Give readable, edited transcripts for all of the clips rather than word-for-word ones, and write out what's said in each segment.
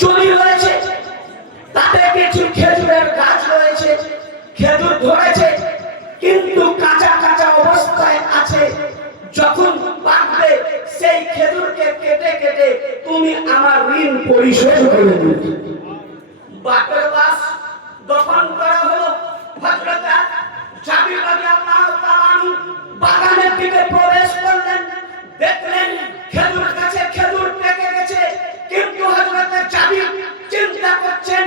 জমি রয়েছে, তাতে কিছু খেজুরের গাছ রয়েছে, খেজুর ধরেছে, কিন্তু কাঁচা কাঁচা অবস্থায় আছে। যখন পাকবে সেই খেজুরকে কেটে কেটে তুমি আমার ঋণ পরিশোধ করে দেবে। বাপের লাশ দফন করা হলো। হযরত জাবির রাদিয়াল্লাহু তাআলা আনহু বাগানের দিকে প্রবেশ করলেন, দেখলেন খেজুর গাছে খেজুর পেকে গেছে, কিন্তু হযরত জাবির চিন্তা করছেন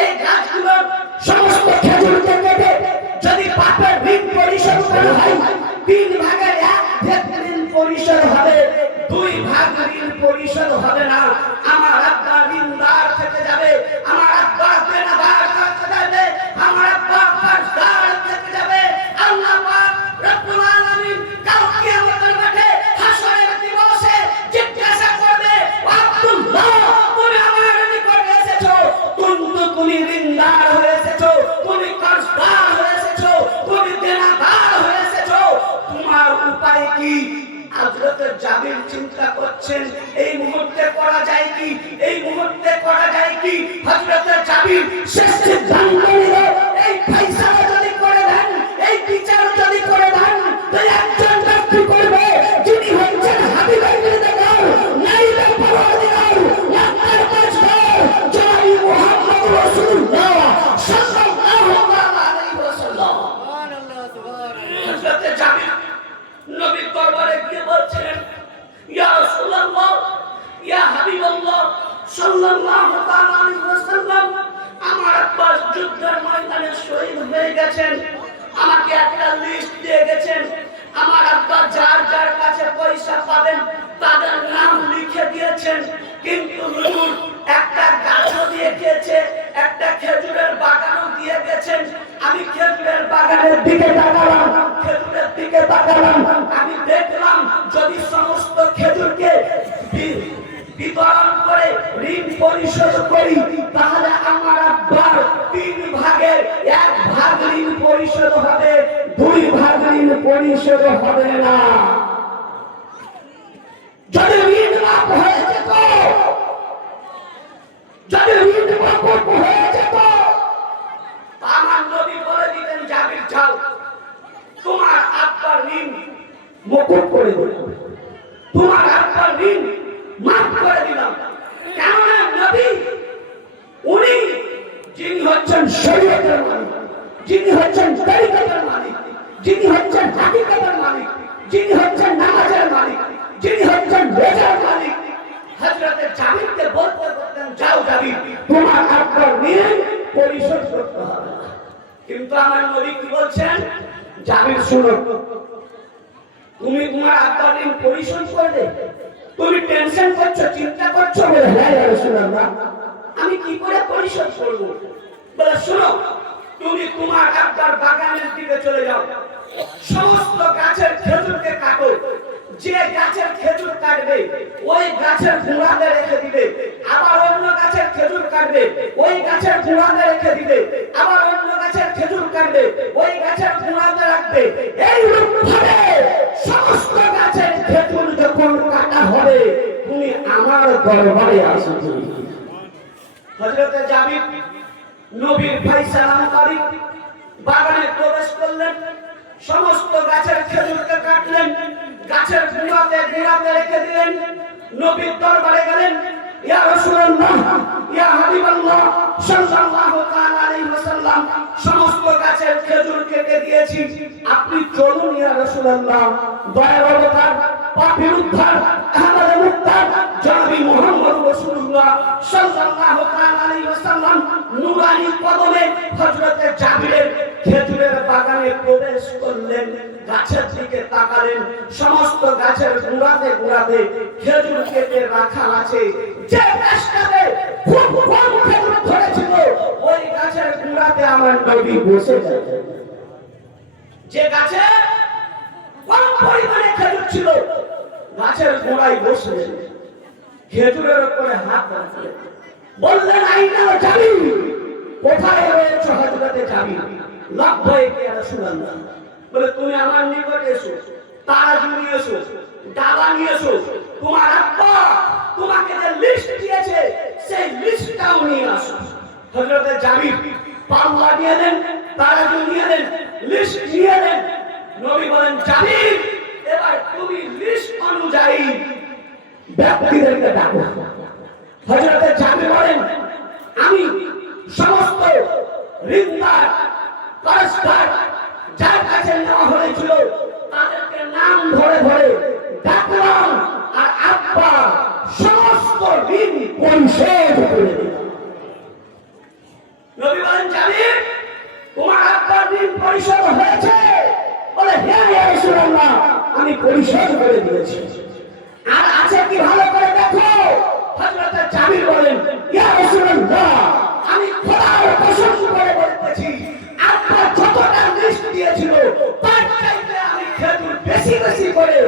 এই গাছগুলোর সমস্ত খেজুরকে কেটে যদি বাপের ঋণ পরিশোধ করা হয়, 3 ভাগের 1 ভাগ ঋণ পরিশোধ হবে, 2 ভাগ ঋণ পরিশোধ হবে না। আমার আব্বা ঋণদার থেকে যাবে, আমার আব্বা দেনাদার থেকে যাবে, আমার আব্বা কর্জদার থেকে যাবে। আল্লাহ পাক রব্বুল আলামিন কাল কিয়ামতের মাঠে হাসরের দিবসে জিজ্ঞাসা করবে, আব্দুল্লাহ তুমি আমার নিকটে এসেছো, কিন্তু তুমি ঋণদার হয়ে এসেছো, তুমি কর্জদার হয়ে এসেছো, তুমি দেনাদার হয়ে এসেছো, তোমার উপায় কি? হযরত জাবির চিন্তা করছেন এই মুহূর্তে করা যায় কি, এই মুহূর্তে করা যায় কি। হযরত জাবির শেষ সিদ্ধান্ত নিল, এই ফয়সালা যদি করে দেন, এই বিচার যদি করে দেন, তো একজন ব্যক্তি করবে যিনি হচ্ছেন হাবিবের বিরুদ্ধেগার, নাইলে পরওয়ারদিগার, লাখের কষ্টর জনাবি মুহাম্মদ রাসূলুল্লাহ সাল্লাল্লাহু আলাইহি ওয়াসাল্লাম। সুবহানাল্লাহ সুবহানাল্লাহ। হযরত জাবির নবীর দরবারে গিয়ে বলছেন, ইয়া রাসূলুল্লাহ, ইয়া হাবিবাল্লাহ সাল্লাল্লাহু আলাইহি ওয়াসাল্লাম, আমার আব্বা যুদ্ধের ময়দানে শহীদ হয়ে গেছেন, আমাকে একটা লিস্ট দিয়ে গেছেন, আমার আব্বা যার যার কাছে পয়সা পাবেন তাদের নাম লিখে দিয়েছেন, কিন্তু হুজুর একটা গাছও দিয়ে গেছে, একটা খেজুরের বাগানও দিয়ে গেছেন। আমি খেজুরের বাগানের দিকে তাকালাম, খেজুরের দিকে তাকালাম, আমি দেখলাম যদি সমস্ত খেজুরকে বিতরণ করে ঋণ পরিশোধ করি, তাহলে আমার আব্বার 3 ভাগের 1 ভাগ ঋণ পরিশোধ হবে, 2 ভাগ ঋণ পরিশোধ হবে না। যদি ঋণ মাফ হয়ে যেত, যদি ঋণ মাফ হয়ে যেত, আমার নবী বলে দিতেন, জাবির যাও, তোমার আব্বার ঋণ মকুব করে দিলাম, তোমার আব্বার ঋণ মাফ করে দিলাম। কেননা নবী উনি যিনি হচ্ছেন শরীয়তের মালিক, যিনি হচ্ছেন তরিকতের মালিক, যিনি হচ্ছেন হাকিকতের মালিক, যিনি হচ্ছেন নামাজের মালিক, যিনি হচ্ছেন রোজার মালিক। হযরত জাবিরকে বলতে বলতেন, যাও জাবির, তোমার আব্বার ঋণ পরিশোধ করতে হবে। কিন্তু আমার নবী কি বলছেন, জাবির শুনো, তুমি তোমার আব্বার ঋণ পরিশোধ করবে, তুমি টেনশন করছো, চিন্তা করছো, বলে হ্যাঁ ইয়া রাসূলুল্লাহ, আমি কি করে পরিশোধ করব? বলে শোনো, তুমি তোমার আব্বার বাগানের দিকে চলে যাও, সমস্ত গাছের খেজুরকে কাটো, যে গাছের খেজুর কাটবে ওই গাছের গুঁড়াতে রেখে দিবে, আবার অন্য গাছের খেজুর কাটবে ওই গাছের গুঁড়াতে রেখে দিবে, আবার অন্য গাছের খেজুর কাটবে ওই গাছের গুঁড়াতে রাখবে। এই রূপভাবে সমস্ত গাছের খেজুর যখন কাটা হবে, তুমি আমার দরবারে আসবে। হযরত জাবির নবীর ফয়সালা মোতাবেক বাগানে প্রবেশ করলেন, সমস্ত গাছের খেজুরকে কাটলেন, গাছের গুঁড়াতে গুঁড়াতে রেখে দিলেন, নবীর দরবারে গেলেন, ইয়া রাসূলুল্লাহ, ইয়া হাবিবাল্লাহ সাল্লাল্লাহু আলাইহি ওয়াসাল্লাম, সমস্ত গাছের খেজুর কেটে দিয়েছি, আপনি চলুন ইয়া রাসূলুল্লাহ, দয়ার অবতার, পাপীর উদ্ধার, আহমদের মুক্তার জনাবি মুহাম্মদ রাসূলুল্লাহ সাল্লাল্লাহু আলাইহি ওয়াসাল্লাম নূরানী কদমে হযরত জাবিরের খেজুরের বাগানে প্রবেশ করলেন, গাছের দিকে তাকালেন, সমস্ত গাছের গুঁড়াতে গুঁড়াতে খেজুর কেটে রাখা আছে, যে গাছটাতে খুব কম খেজুর ধরেছিল ওই গাছের গুঁড়াতে আমার নবী বসে গেলেন। যে গাছে কম পরিমাণে খেজুর ছিল গাছের গোড়ায় বসে খেজুরের উপরে হাত রাখলেন, বললেন, আইনা জাবির, কোথায় রয়েছে হযরতে জাবির? লাব্বাইক ইয়া রাসূলুল্লাহ। বলে, তুমি আমার নিকটে এসো, তারাজু নিয়ে এসো, ডালা নিয়ে এসো, তোমার আব্বা তোমাকে যে লিস্ট দিয়েছে সেই লিস্ট হযরতে জাবির পাল্লা নিয়ে দেন, তারাজু নিয়ে দেন, লিস্ট নিয়ে দেন। নবী বলেন, জাবির এবার তুমি লিস্ট অনুযায়ী ব্যক্তিদেরকে ডাকো। হযরতে জাবির বলেন, আমি সমস্ত ঋণদার কারস্তার যার কাছে নেওয়া হয়েছিল তাদেরকে নাম ধরে ধরে ডাকলাম, আর আব্বা সমস্ত ঋণ পরিশোধ করে দিলাম। নবী বলেন, জাবির তোমার আব্বার ঋণ পরিশোধ হয়েছে? বলে, হ্যাঁ ইয়া রাসূলুল্লাহ, আমি পরিশোধ করে দিয়েছি। আর আছে কি ভালো করে দেখো। হযরত জাবির বলেন, ইয়া রাসূলুল্লাহ, আমি খোদার কসম করে বলতেছি, আব্বা যতটা লিস্ট দিয়েছিল তার চাইতে আমি খেজুর বেশি বেশি করে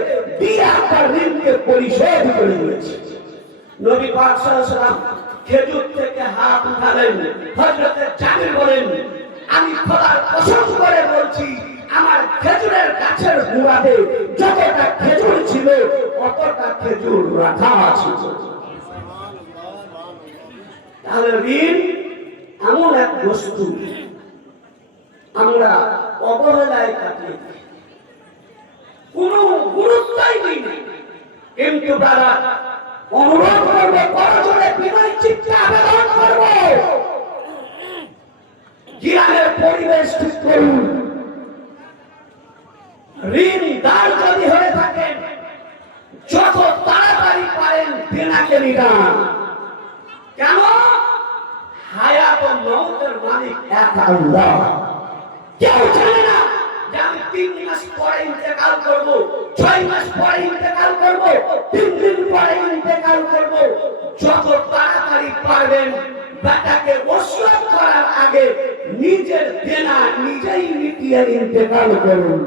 দিয়ে আব্বার ঋণকে পরিশোধ করে দিয়েছি। নবী পাক সাল্লাল্লাহু আলাইহি ওয়াসাল্লাম খেজুর থেকে হাত উঠালেন। হযরত জাবির বলেন, আমি খোদার কসম করে বলছি, আমার খেজুরের গাছের গোড়াতে যতটা খেজুর ছিল অতটা খেজুর রাখা আছে। তাহলে ঋণ এমন এক বস্তু আমরা অবহেলায় কাটিয়ে কোনো গুরুত্বই দিই না। কিন্তু তারা অনুরোধ করবে, করজোড়ে বিনয় চিত্তে আবেদন করব, জ্ঞানের পরিবেশ ঠিক করুন। ঋণদার যদি হয়ে থাকেন, যত তাড়াতাড়ি পারেন দেনাকে নিদান। কেন? হায়াত ও মওতের মালিক এক আল্লাহ। কেউ জানে না যে আমি 3 মাস পরে ইন্তেকাল করব, 6 মাস পরে ইন্তেকাল করব, 3 দিন পরে ইন্তেকাল করব। যত তাড়াতাড়ি পারবেন বেটাকে ওসিয়ত করার আগে নিজের দেনা নিজেই মিটিয়ে ইন্তেকাল করুন।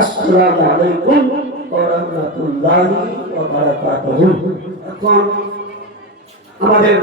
আসসালামু আলাইকুম ওয়া রাহমাতুল্লাহি ওয়া বারাকাতুহু। এখন আমাদের